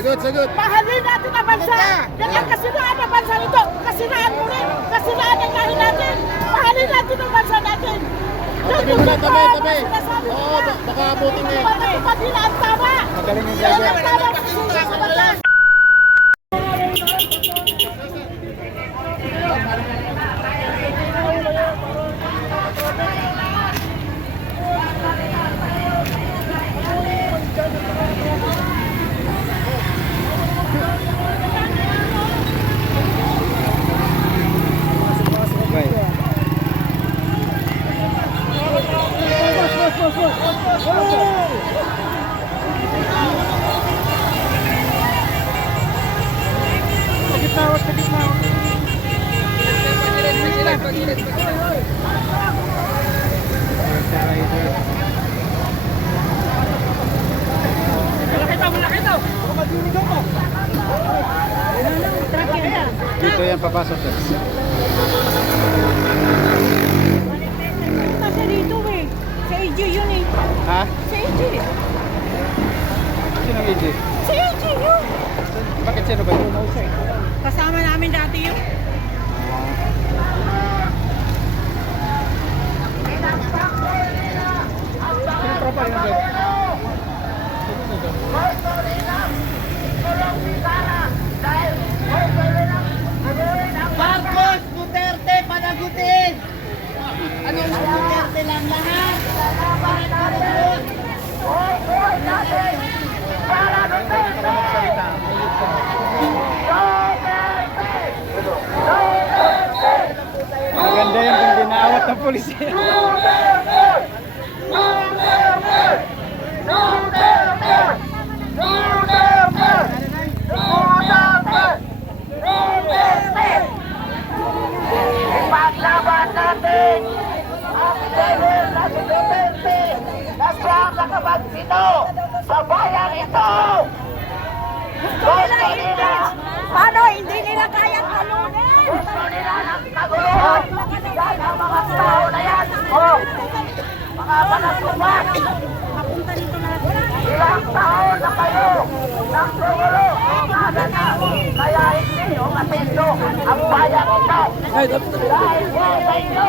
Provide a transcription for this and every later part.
Sagot. Mahalin natin ang bansa. Yan ang kasinaan ng bansa nito. Kasinaan mo rin. Kasinaan ng lahi natin. Mahalin natin ang bansa natin. Tabi mo na, tabi. Oo, baka abutin na eh. Matutupad nila ang tama. Magaling yung Yan driver. ang tama sa batas. Dito yan papasok. Kasi dito eh. Sa AJ yun eh. Ha? Sa AJ. Sino AJ? Sa AJ yun. Bakit sino ba yun? Kasama namin dati yun. Sino tropa yun doon? Marcos, Duterte, panagutin! Ano yung Duterte lang lahat? Maganda yan kung dinaawat ng pulis. Ipaglaban natin ang leader na si Duterte na siyang nakabagsino sa bayan ito! Gusto nila! Paano hindi nila kayang talunin? Gusto nila ng kaguluhan! Yan ang mga tao na yan! Oh, mga panagtuman! Papunta dito na. Ilang taon na kayo ng gulo! Kaya hindi umatendo ang bayan ito! Dahil sa inyo!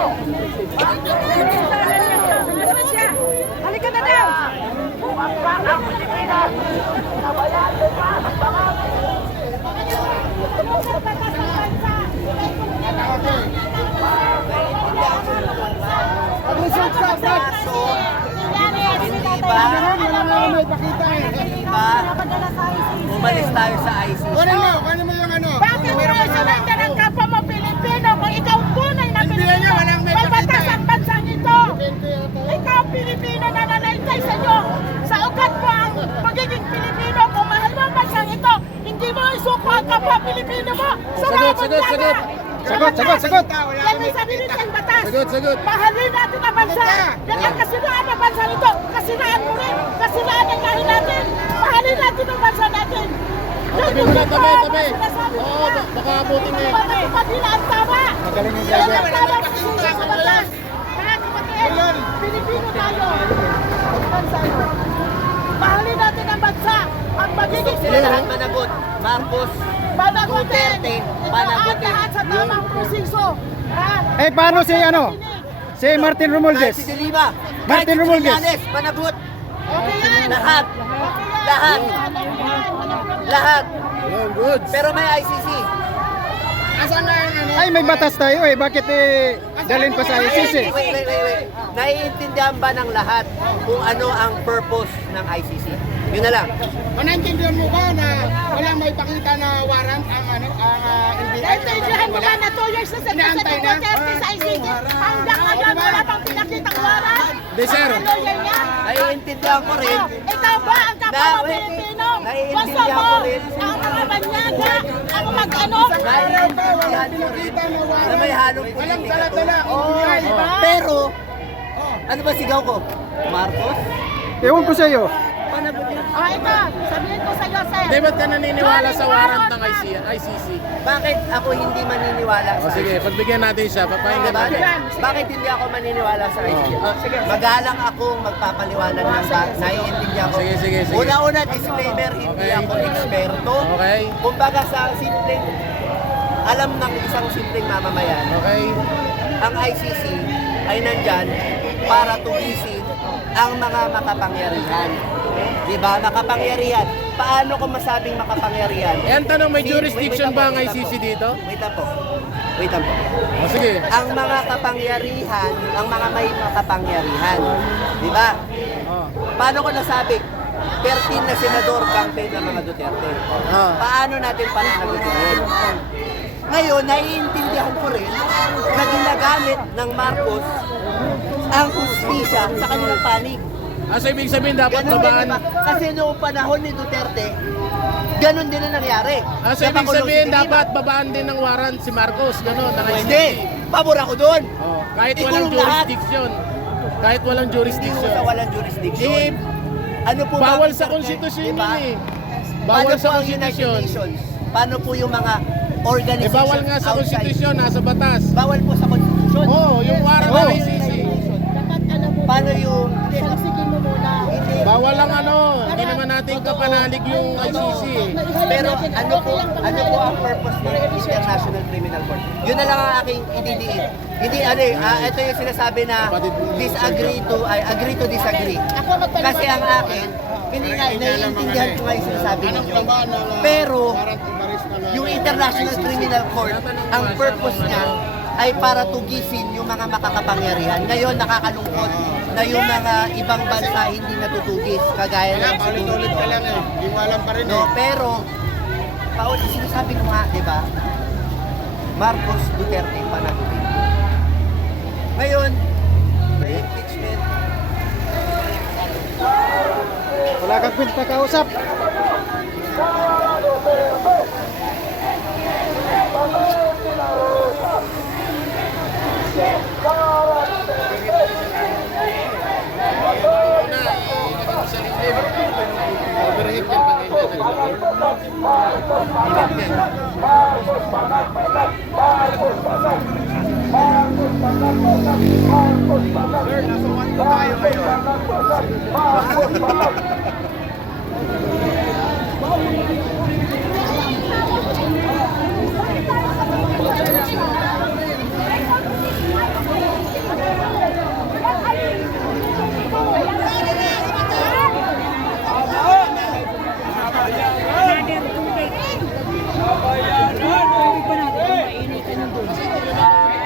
Halika na daw! Bumagsak ang Pilipinas! Nabayan nila ang pangalan! Umalis tayo sa ICC. Ano mo yung ano? Bakit mo isurrender ang kapwa mo Pilipino kung ikaw tunay na Pilipino? May batas ang bansang ito. Ikaw Pilipino na nanaytay sa iyo. Sa ugat mo ang pagiging Pilipino. Kung mahal mo ang bansang ito, hindi mo isuko ang kapwa Pilipino mo. Sagot. Yan may sarili siyang batas. Sagot. Mahalin natin ang bansa. Yan ang kasinaan ng bansa nito. Kasinaan mo rin. Kasinaan ng lahi natin. Mahalin natin ang bansa natin. Tabi mo na, tabi. Oo, baka abutin na eh. Matutupad nila ang tama. Magaling yung Yan driver. ang tama sa batas. Kaya kapatid, Pilipino tayo. Ang bansa ito. Mahalin natin ang bansa. Ang magiging Sila lahat managot. Marcos, panagutin. Duterte, Ito ang panagutin. lahat sa tamang proseso. Ha? Eh, paano si ano? Si Martin kahit Romualdez. si Lima, Martin kahit si Romualdez. Trillanes, managot. Okay yan. Lahat. Okay yan. Lahat. Lahat. Good. Pero may ICC. Ay, may batas tayo eh. Bakit dalhin pa sa ICC? Wait. Naiintindihan ba ng lahat kung ano ang purpose ng ICC? Yun na lang. Naintindihan mo ba na walang may pakita na warrant ang NBI? Naintindihan mo ba na 2 years na sa Duterte sa ICC? Hanggang ngayon wala pang pinakitang waran? Di, sir. Ang lawyer niya? Naiintindihan ko rin. Ikaw ba ang kapwa mo wait. Pilipino? Gusto Naiintindihan mo ko rin. ang mga banyaga, ang mag-ano? Naiintindihan ko rin na may halong politika. Diba? Pero, ano ba sigaw ko? Marcos? Ewan ko sa iyo. Panagutin. Ito, sabihin ko sa iyo, sir. Hindi, ba't ka naniniwala sa warrant ng ICC? Bakit ako hindi maniniwala O sa sige, pagbigyan natin siya, papakinggan Bakit? natin. Bakit hindi ako maniniwala sa ICC? Magalang akong magpapaliwanag ng naiintindihan ko. Sige. Una-una, disclaimer, hindi Okay. ako eksperto. Okay. Kumbaga sa simpleng, alam ng isang simpleng mamamayan, Okay? ang ICC ay nandyan para tugisin ang mga makapangyarihan. Diba? Makapangyarihan. Paano ko masabing makapangyarihan? Eh, ang tanong, may Wait, jurisdiction wait ba ang lang po. ICC dito? Wait lang po. Wait lang po. O sige. Ang mga kapangyarihan, ang mga may makapangyarihan. Di ba? Oh. Paano ko nasabi? 13 na senador campaign ng mga Duterte. Ah. Paano natin pananagutin yun? Ngayon, naiintindihan ko rin na ginagamit ng Marcos ang hustisya sa kanilang panig. So ibig sabihin dapat Ganun din, babaan. diba? Kasi noong panahon ni Duterte, ganun din ang nangyari. So ibig Napakulong sabihin si Dilima. dapat babaan din ng warrant si Marcos, gano'n, ng ICC. Hindi. Pabor ako doon. Oh, kahit walang Ikulong lahat. jurisdiction. Kahit walang Hindi ko jurisdiction. sa walang jurisdiction. Eh, Ano po bawal ba, sa Duterte? konstitusyon Diba? yun eh. Paano Bawal po sa ang United konstitusyon. Nations? Paano po yung mga Eh organizations bawal nga sa outside? konstitusyon, nasa batas. Bawal po sa konstitusyon. Oh, yung warrant ng ICC. Dapat alam mo. Paano yung... Salsigin mo muna. Bawal lang ano, hindi naman natin kapanalig yung ICC. Pero ano po ang purpose ng International Criminal Court? Yun na lang ang aking ididiin. Hindi ito yung sinasabi na agree to disagree. Kasi ang akin, hindi nga, naiintindihan ko nga yung sinasabi ninyo. Pero, yung International Criminal Court, ang purpose niya ay para tugisin yung mga makakapangyarihan. Ngayon, nakakalungkot na yung mga ibang bansa hindi natutugis, kagaya ng Paulit-ulit ka lang eh, iwalan pa rin No, pero, sinasabi ko nga, di ba? Marcos Duterte panagutin. Ngayon, impeachment. Wala kang pinta kausap.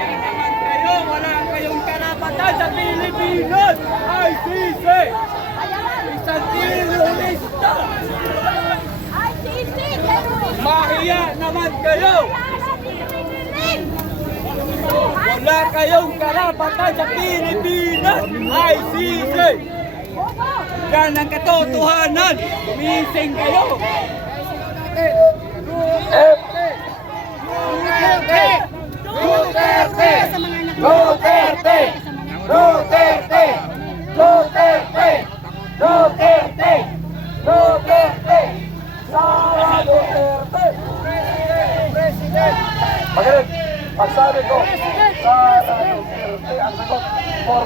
Wala kayong karapatan sa Pilipinas! ICC! Isang terorista! Mahiya naman kayo! Wala kayong karapatan sa Pilipinas! ICC! Yan ang katotohanan! Gumising kayo! Duterte! Duterte! Duterte! Duterte! Duterte! Duterte! Duterte! Sara Duterte! Magaling! Pagsabi ko, Sara Duterte ang sagot for